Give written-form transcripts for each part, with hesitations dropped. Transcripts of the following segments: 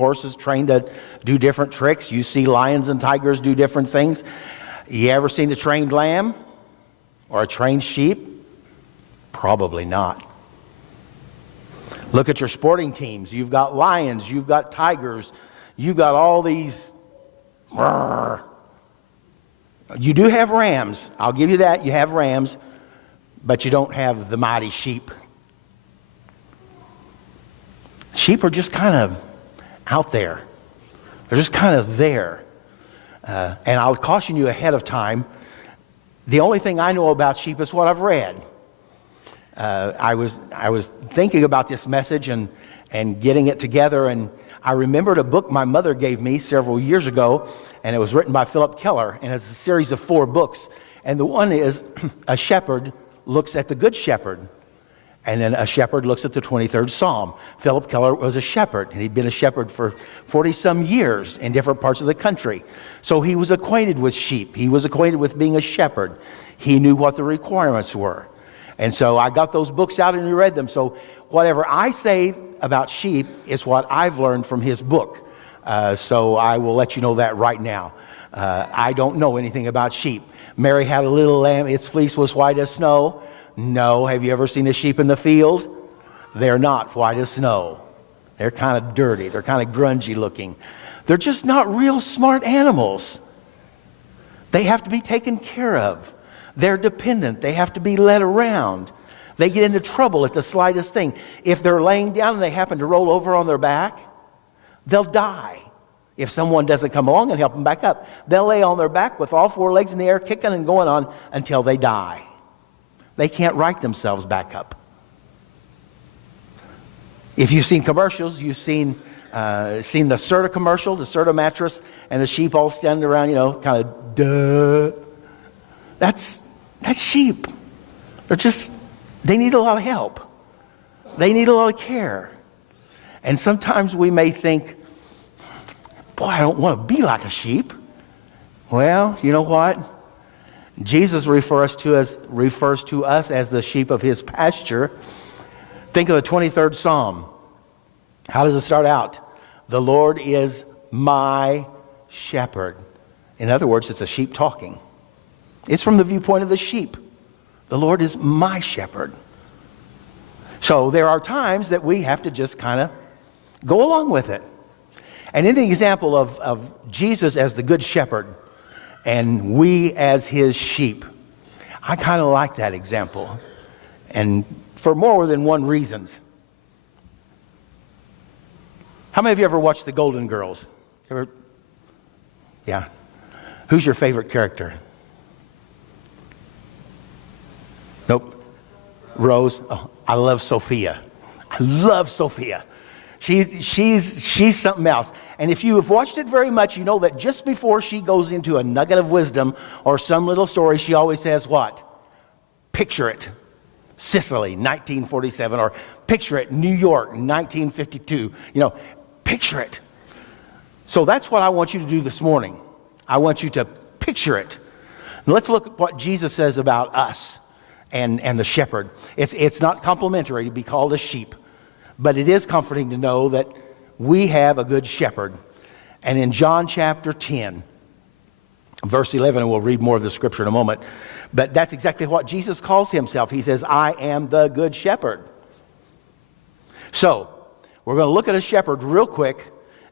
horses trained to do different tricks. You see lions and tigers do different things. You ever seen a trained lamb or a trained sheep? Probably not. Look at your sporting teams. You've got lions, you've got tigers, you've got all these. You do have rams. I'll give you that. You have rams, but you don't have the mighty sheep. Sheep are just kind of out there. They're just kind of there. And I'll caution you ahead of time. The only thing I know about sheep is what I've read. I was thinking about this message and getting it together, and I remembered a book my mother gave me several years ago, and it was written by Philip Keller, and it's a series of 4 books. And the one is a shepherd looks at the Good Shepherd. And then a shepherd looks at the 23rd Psalm. Philip Keller was a shepherd, and he'd been a shepherd for 40-some years in different parts of the country. So he was acquainted with sheep. He was acquainted with being a shepherd. He knew what the requirements were. And so I got those books out and read them. So whatever I say about sheep is what I've learned from his book. So I will let you know that right now. I don't know anything about sheep. Mary had a little lamb. Its fleece was white as snow. No. Have you ever seen a sheep in the field? They're not white as snow. They're kind of dirty. They're kind of grungy looking. They're just not real smart animals. They have to be taken care of. They're dependent. They have to be led around. They get into trouble at the slightest thing. If they're laying down and they happen to roll over on their back, they'll die. If someone doesn't come along and help them back up, they'll lay on their back with all 4 legs in the air, kicking and going on until they die. They can't right themselves back up. If you've seen commercials, you've seen the Serta commercial, the Serta mattress, and the sheep all standing around, kind of duh. That's sheep. They need a lot of help. They need a lot of care. And sometimes we may think, boy, I don't want to be like a sheep. Well, you know what? Jesus refers to us as the sheep of his pasture. Think of the 23rd Psalm. How does it start out? The Lord is my shepherd. In other words, it's a sheep talking. It's from the viewpoint of the sheep. The Lord is my shepherd. So there are times that we have to just kind of go along with it. And in the example of Jesus as the good shepherd and we as his sheep, I kind of like that example. And for more than one reasons. How many of you ever watched The Golden Girls? Yeah. Who's your favorite character? Nope. Rose. Oh, I love Sophia. I love Sophia. She's something else. And if you have watched it very much, you know that just before she goes into a nugget of wisdom or some little story, she always says what? Picture it. Sicily, 1947. Or picture it. New York, 1952. Picture it. So that's what I want you to do this morning. I want you to picture it. Now let's look at what Jesus says about us and the shepherd. It's not complimentary to be called a sheep. But it is comforting to know that we have a good shepherd. And in John chapter 10, verse 11, and we'll read more of the scripture in a moment, but that's exactly what Jesus calls himself. He says, I am the good shepherd. So, we're going to look at a shepherd real quick,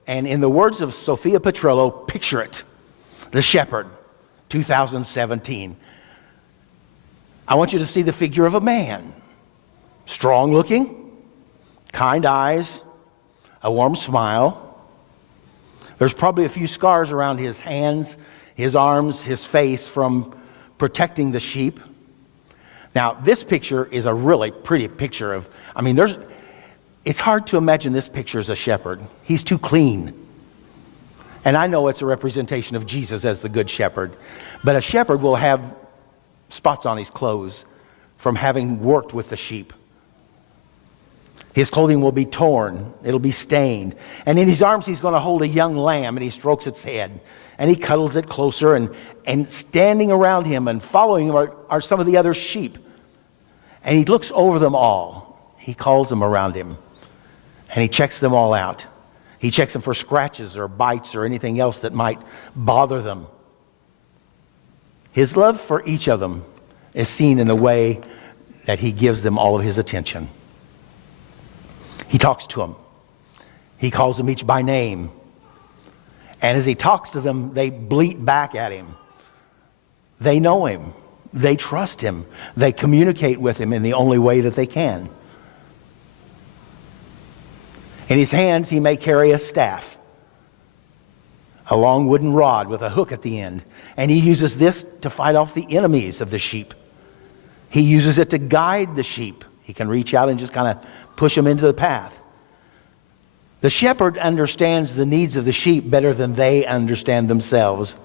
and in the words of Sophia Petrillo, picture it. The shepherd, 2017. I want you to see the figure of a man. Strong looking. Kind eyes, a warm smile. There's probably a few scars around his hands, his arms, his face from protecting the sheep. Now, this picture is a really pretty picture of, it's hard to imagine this picture as a shepherd. He's too clean. And I know it's a representation of Jesus as the good shepherd. But a shepherd will have spots on his clothes from having worked with the sheep. His clothing will be torn. It'll be stained. And in his arms, he's going to hold a young lamb, and he strokes its head. And he cuddles it closer, and standing around him and following him are some of the other sheep. And he looks over them all. He calls them around him. And he checks them all out. He checks them for scratches or bites or anything else that might bother them. His love for each of them is seen in the way that he gives them all of his attention. He talks to them. He calls them each by name. And as he talks to them, they bleat back at him. They know him. They trust him. They communicate with him in the only way that they can. In his hands, he may carry a staff, a long wooden rod with a hook at the end. And he uses this to fight off the enemies of the sheep. He uses it to guide the sheep. He can reach out and just kind of push them into the path. The shepherd understands the needs of the sheep better than they understand themselves.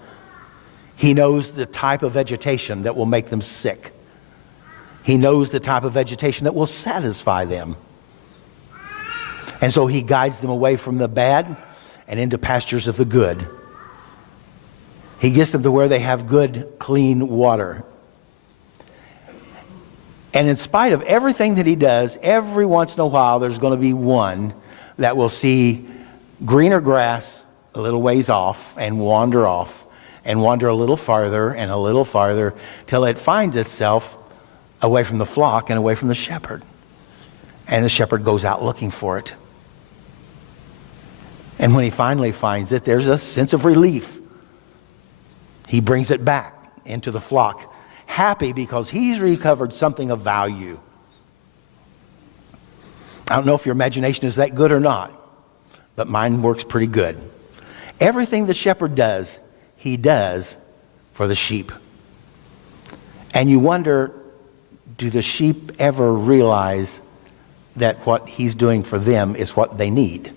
He knows the type of vegetation that will make them sick. He knows the type of vegetation that will satisfy them. And so he guides them away from the bad and into pastures of the good. He gets them to where they have good, clean water. And in spite of everything that he does, every once in a while there's going to be one that will see greener grass a little ways off and wander a little farther and a little farther till it finds itself away from the flock and away from the shepherd. And the shepherd goes out looking for it. And when he finally finds it, there's a sense of relief. He brings it back into the flock, happy because he's recovered something of value. I don't know if your imagination is that good or not, but mine works pretty good. Everything the shepherd does, he does for the sheep. And you wonder, do the sheep ever realize that what he's doing for them is what they need?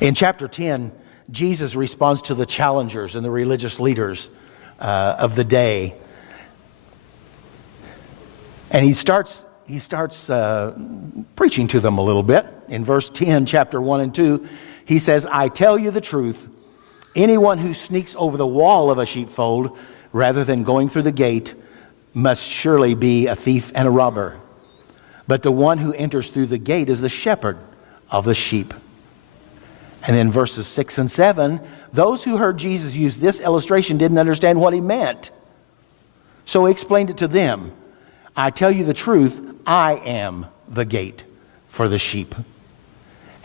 In chapter 10, Jesus responds to the challengers and the religious leaders of the day. And he starts preaching to them a little bit. In verse 10, chapter 1 and 2, he says, I tell you the truth, anyone who sneaks over the wall of a sheepfold rather than going through the gate must surely be a thief and a robber. But the one who enters through the gate is the shepherd of the sheep. And then verses 6 and 7, those who heard Jesus use this illustration didn't understand what he meant. So he explained it to them. I tell you the truth, I am the gate for the sheep.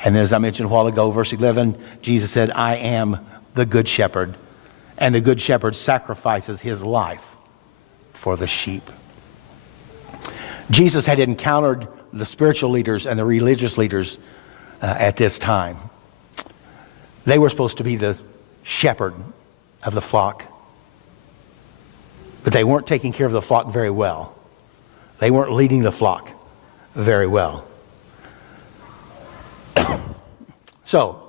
And as I mentioned a while ago, verse 11, Jesus said, I am the good shepherd. And the good shepherd sacrifices his life for the sheep. Jesus had encountered the spiritual leaders and the religious leaders at this time. They were supposed to be the shepherd of the flock. But they weren't taking care of the flock very well. They weren't leading the flock very well. So,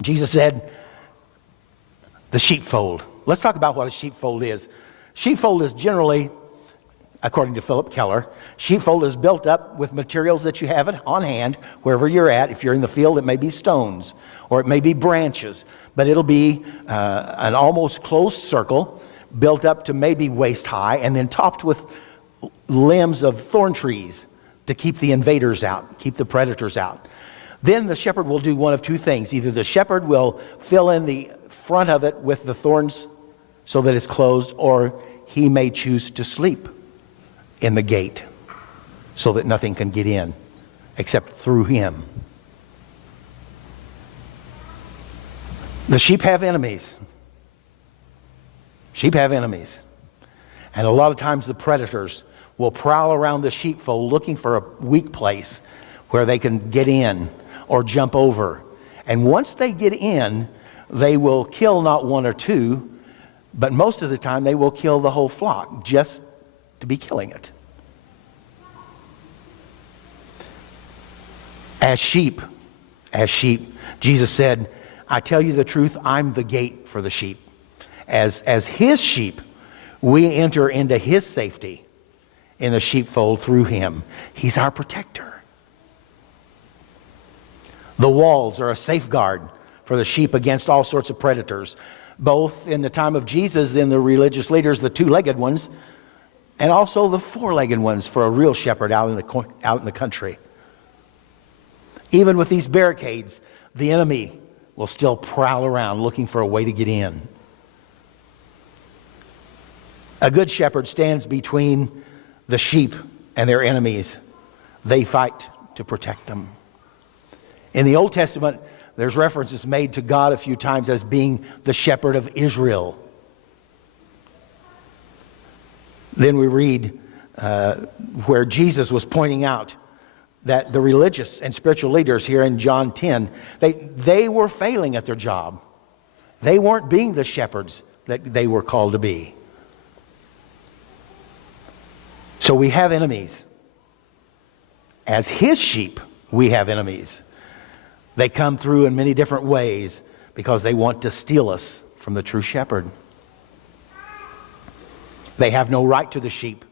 Jesus said, the sheepfold. Let's talk about what a sheepfold is. Sheepfold is generally, according to Philip Keller, sheepfold is built up with materials that you have it on hand, wherever you're at. If you're in the field, it may be stones, or it may be branches, but it'll be an almost closed circle, built up to maybe waist high, and then topped with limbs of thorn trees to keep the invaders out, keep the predators out. Then the shepherd will do one of two things. Either the shepherd will fill in the front of it with the thorns so that it's closed, or he may choose to sleep in the gate so that nothing can get in except through him. The sheep have enemies. Sheep have enemies. And a lot of times the predators will prowl around the sheepfold looking for a weak place where they can get in or jump over. And once they get in, they will kill not one or two, but most of the time they will kill the whole flock just to be killing it. As sheep, Jesus said, I tell you the truth, I'm the gate for the sheep. As his sheep, we enter into his safety in the sheepfold through him. He's our protector. The walls are a safeguard for the sheep against all sorts of predators, both in the time of Jesus and the religious leaders, the two-legged ones, and also the four-legged ones for a real shepherd out in the country. Even with these barricades, the enemy will still prowl around looking for a way to get in. A good shepherd stands between the sheep and their enemies. They fight to protect them. In the Old Testament, there's references made to God a few times as being the shepherd of Israel. Then we read where Jesus was pointing out that the religious and spiritual leaders here in John 10, they were failing at their job. They weren't being the shepherds that they were called to be. So we have enemies. As his sheep, we have enemies. They come through in many different ways because they want to steal us from the true shepherd. They have no right to the sheep.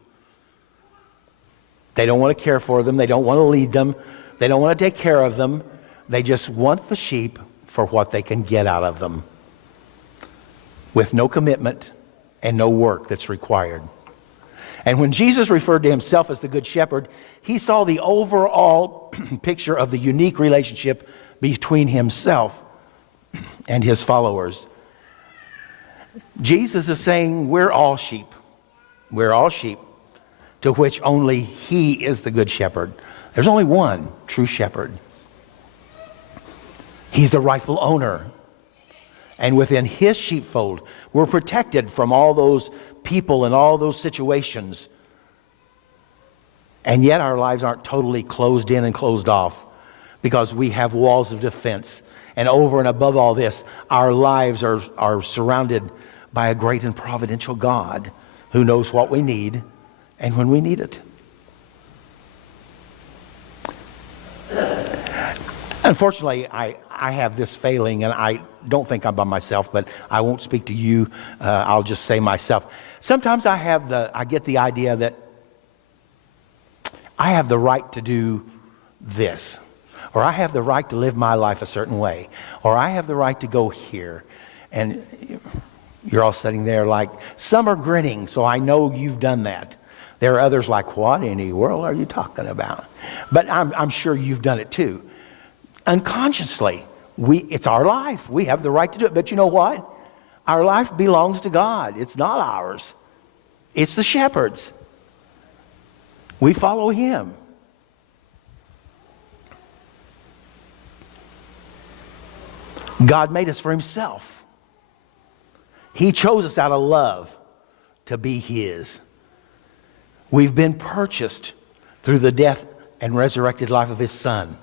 They don't want to care for them. They don't want to lead them. They don't want to take care of them. They just want the sheep for what they can get out of them, with no commitment and no work that's required. And when Jesus referred to himself as the Good Shepherd, he saw the overall picture of the unique relationship between himself and his followers. Jesus is saying we're all sheep. We're all sheep, to which only he is the Good Shepherd. There's only one true shepherd. He's the rightful owner. And within his sheepfold, we're protected from all those people and all those situations. And yet our lives aren't totally closed in and closed off, because we have walls of defense. And over and above all this, our lives are surrounded by a great and providential God who knows what we need and when we need it. Unfortunately, I have this failing, and I don't think I'm by myself, but I won't speak to you. I'll just say myself. Sometimes I get the idea that I have the right to do this, or I have the right to live my life a certain way, or I have the right to go here. And you're all sitting there like, some are grinning, so I know you've done that. There are others like, what in the world are you talking about? But I'm sure you've done it too. Unconsciously, it's our life. We have the right to do it. But you know what? Our life belongs to God. It's not ours. It's the shepherd's. We follow him. God made us for himself. He chose us out of love to be his. We've been purchased through the death and resurrected life of his Son.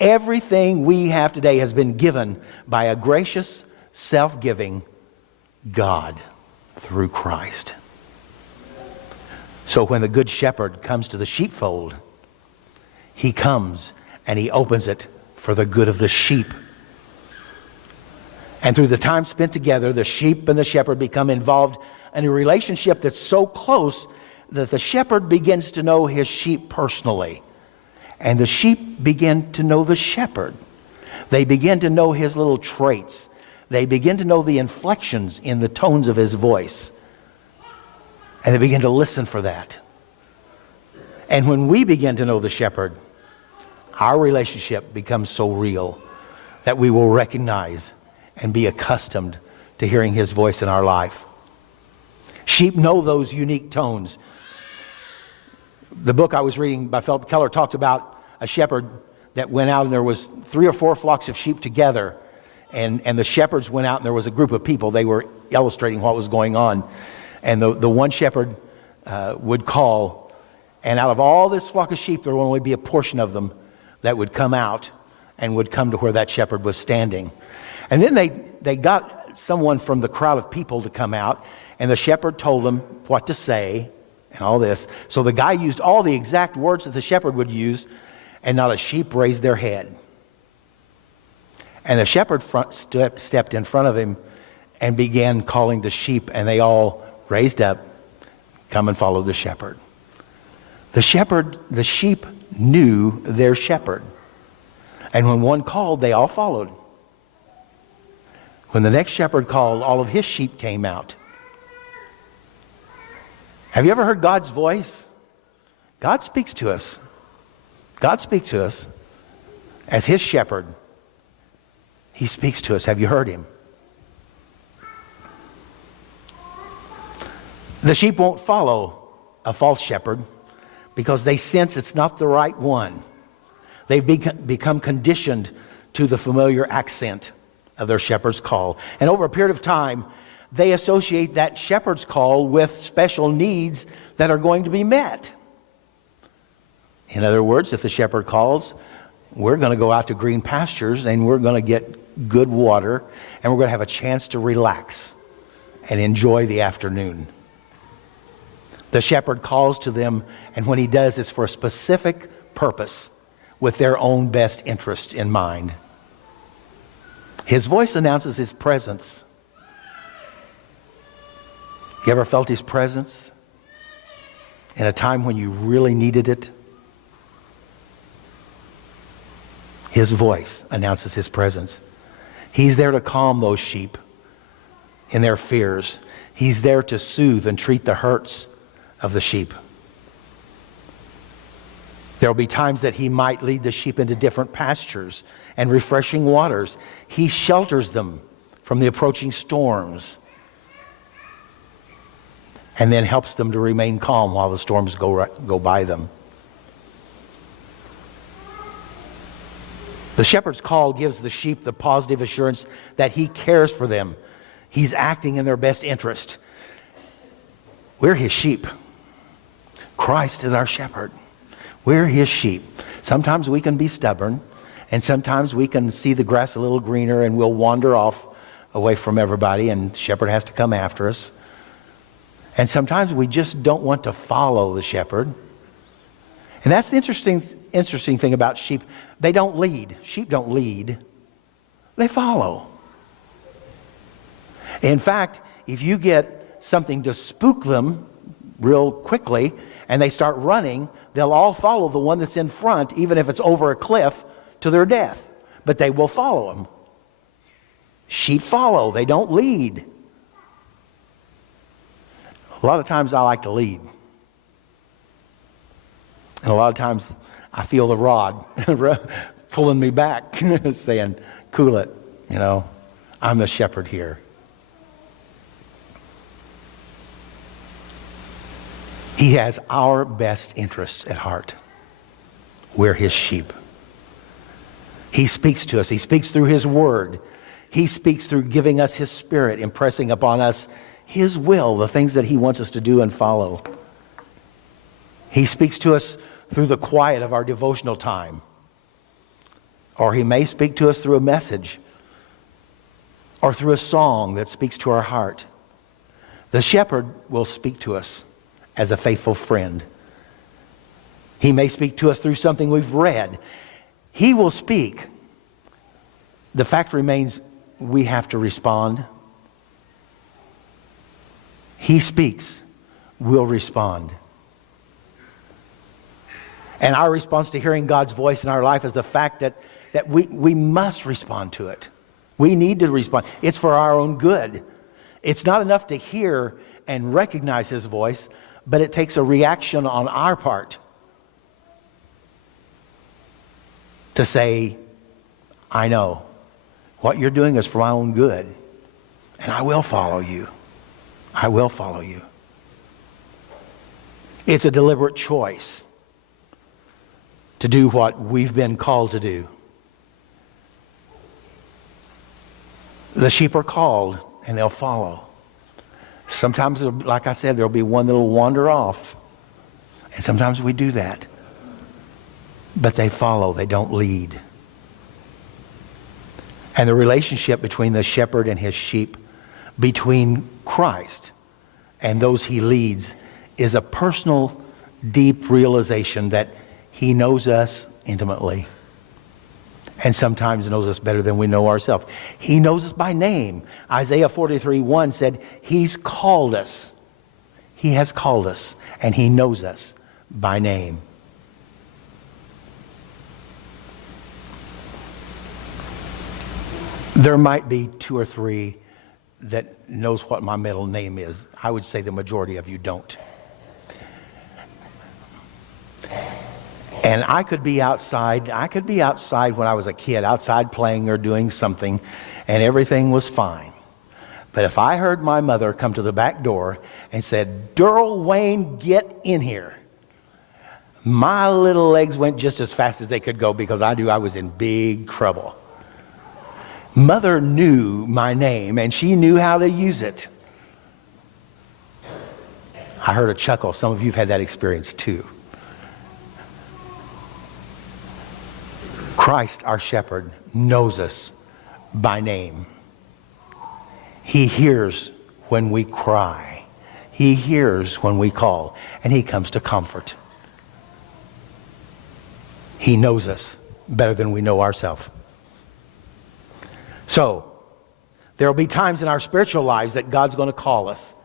Everything we have today has been given by a gracious, self-giving God through Christ. So when the Good Shepherd comes to the sheepfold, he comes and he opens it for the good of the sheep. And through the time spent together, the sheep and the shepherd become involved in a relationship that's so close that the shepherd begins to know his sheep personally. And the sheep begin to know the shepherd. They begin to know his little traits. They begin to know the inflections in the tones of his voice. And they begin to listen for that. And when we begin to know the shepherd, our relationship becomes so real that we will recognize and be accustomed to hearing his voice in our life. Sheep know those unique tones. The book I was reading by Philip Keller talked about a shepherd that went out, and there was 3 or 4 flocks of sheep together, and the shepherds went out, and there was a group of people. They were illustrating what was going on, and the one shepherd would call, and out of all this flock of sheep, there would only be a portion of them that would come out and would come to where that shepherd was standing. And then they got someone from the crowd of people to come out, and the shepherd told them what to say and all this. So the guy used all the exact words that the shepherd would use, and not a sheep raised their head. And the shepherd stepped in front of him and began calling the sheep, and they all raised up, come and follow the shepherd. The sheep knew their shepherd. And when one called, they all followed. When the next shepherd called, all of his sheep came out. Have you ever heard God's voice? God speaks to us. God speaks to us. As his shepherd, he speaks to us. Have you heard him? The sheep won't follow a false shepherd because they sense it's not the right one. They've become conditioned to the familiar accent of their shepherd's call. And over a period of time, they associate that shepherd's call with special needs that are going to be met. In other words, if the shepherd calls, we're going to go out to green pastures and we're going to get good water and we're going to have a chance to relax and enjoy the afternoon. The shepherd calls to them, and when he does, it's for a specific purpose with their own best interest in mind. His voice announces his presence. You ever felt his presence in a time when you really needed it? His voice announces his presence. He's there to calm those sheep in their fears. He's there to soothe and treat the hurts of the sheep. There will be times that he might lead the sheep into different pastures and refreshing waters. He shelters them from the approaching storms and then helps them to remain calm while the storms go by them. The shepherd's call gives the sheep the positive assurance that he cares for them. He's acting in their best interest. We're his sheep. Christ is our shepherd. We're his sheep. Sometimes we can be stubborn, and sometimes we can see the grass a little greener and we'll wander off away from everybody, and the shepherd has to come after us. And sometimes we just don't want to follow the shepherd. And that's the interesting thing about sheep. They don't lead. Sheep don't lead. They follow. In fact, if you get something to spook them real quickly and they start running, they'll all follow the one that's in front, even if it's over a cliff, to their death. But they will follow him. Sheep follow. They don't lead. A lot of times I like to lead. And a lot of times I feel the rod pulling me back, saying, cool it, I'm the shepherd here. He has our best interests at heart. We're his sheep. He speaks to us. He speaks through his word. He speaks through giving us his spirit, impressing upon us his will, the things that he wants us to do and follow. He speaks to us through the quiet of our devotional time. Or he may speak to us through a message or through a song that speaks to our heart. The shepherd will speak to us as a faithful friend. He may speak to us through something we've read. He will speak. The fact remains, we have to respond. He speaks, we'll respond. And our response to hearing God's voice in our life is the fact that we must respond to it. We need to respond. It's for our own good. It's not enough to hear and recognize his voice, but it takes a reaction on our part to say, I know what you're doing is for my own good, and I will follow you. I will follow you. It's a deliberate choice to do what we've been called to do. The sheep are called and they'll follow. Sometimes, like I said, there'll be one that'll wander off. And sometimes we do that. But they follow, they don't lead. And the relationship between the shepherd and his sheep, between Christ and those he leads, is a personal, deep realization that he knows us intimately. And sometimes knows us better than we know ourselves. He knows us by name. Isaiah 43:1 said, he's called us. He has called us, and he knows us by name. There might be 2 or 3 that knows what my middle name is. I would say the majority of you don't. And I could be outside when I was a kid, outside playing or doing something, and everything was fine. But if I heard my mother come to the back door and said, "Derl, Wayne, get in here," my little legs went just as fast as they could go, because I knew I was in big trouble. Mother knew my name, and she knew how to use it. I heard a chuckle. Some of you have had that experience too. Christ, our shepherd, knows us by name. He hears when we cry. He hears when we call, and he comes to comfort. He knows us better than we know ourselves. So, there will be times in our spiritual lives that God's going to call us,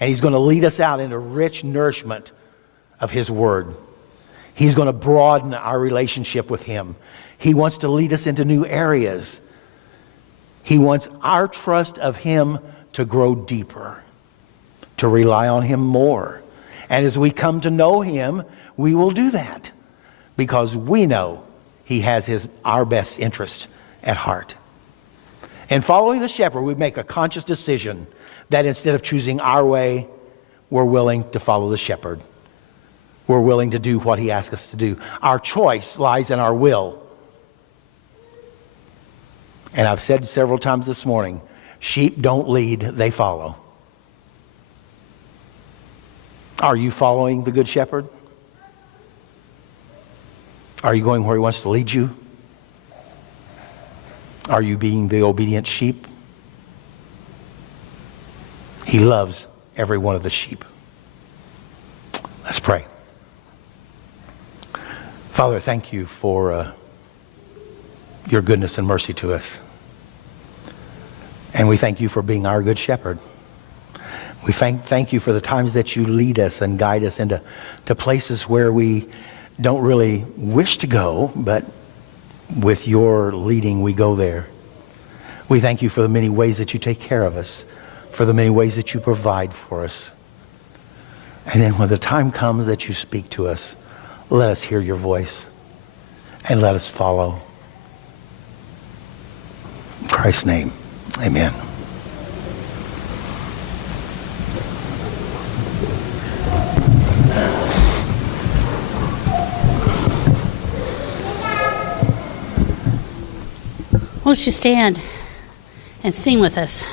and he's going to lead us out into rich nourishment of his word. He's going to broaden our relationship with him. He wants to lead us into new areas. He wants our trust of him to grow deeper, to rely on him more. And as we come to know him, we will do that, because we know he has our best interest at heart. And following the shepherd, we make a conscious decision that instead of choosing our way, we're willing to follow the shepherd. We're willing to do what he asks us to do. Our choice lies in our will. And I've said several times this morning, sheep don't lead, they follow. Are you following the Good Shepherd? Are you going where he wants to lead you? Are you being the obedient sheep? He loves every one of the sheep. Let's pray. Father, thank you for your goodness and mercy to us. And we thank you for being our good shepherd. We thank you for the times that you lead us and guide us into places where we don't really wish to go, but with your leading we go there. We thank you for the many ways that you take care of us, for the many ways that you provide for us. And then when the time comes that you speak to us, let us hear your voice and let us follow. In Christ's name, amen. Won't you stand and sing with us?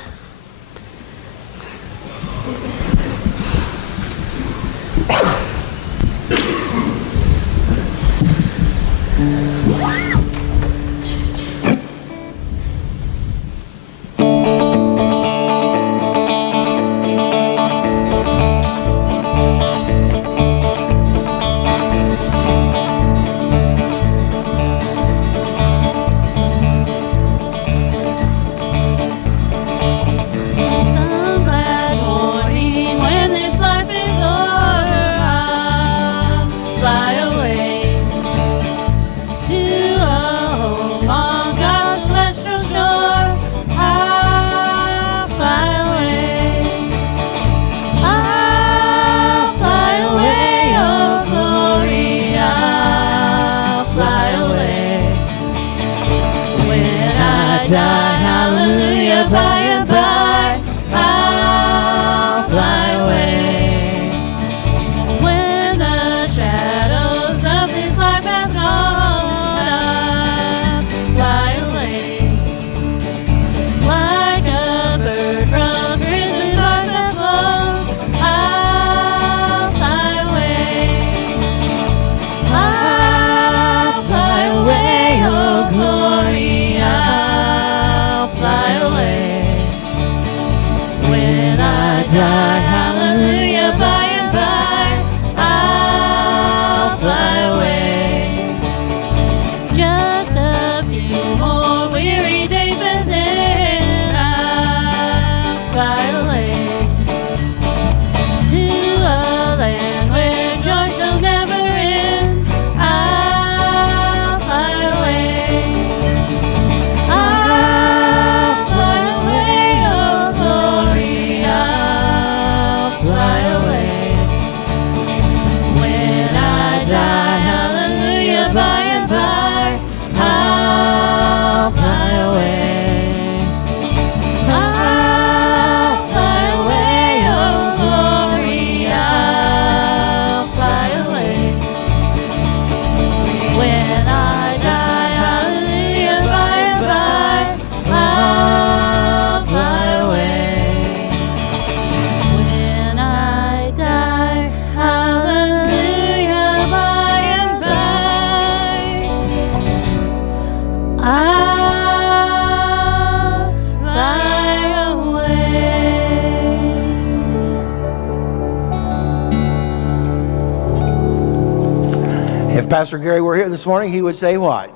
Pastor Gary were here this morning, he would say what?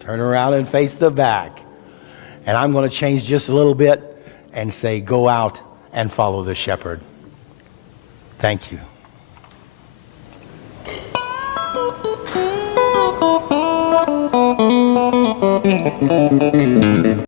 Turn around and face the back. And I'm going to change just a little bit and say, go out and follow the shepherd. Thank you.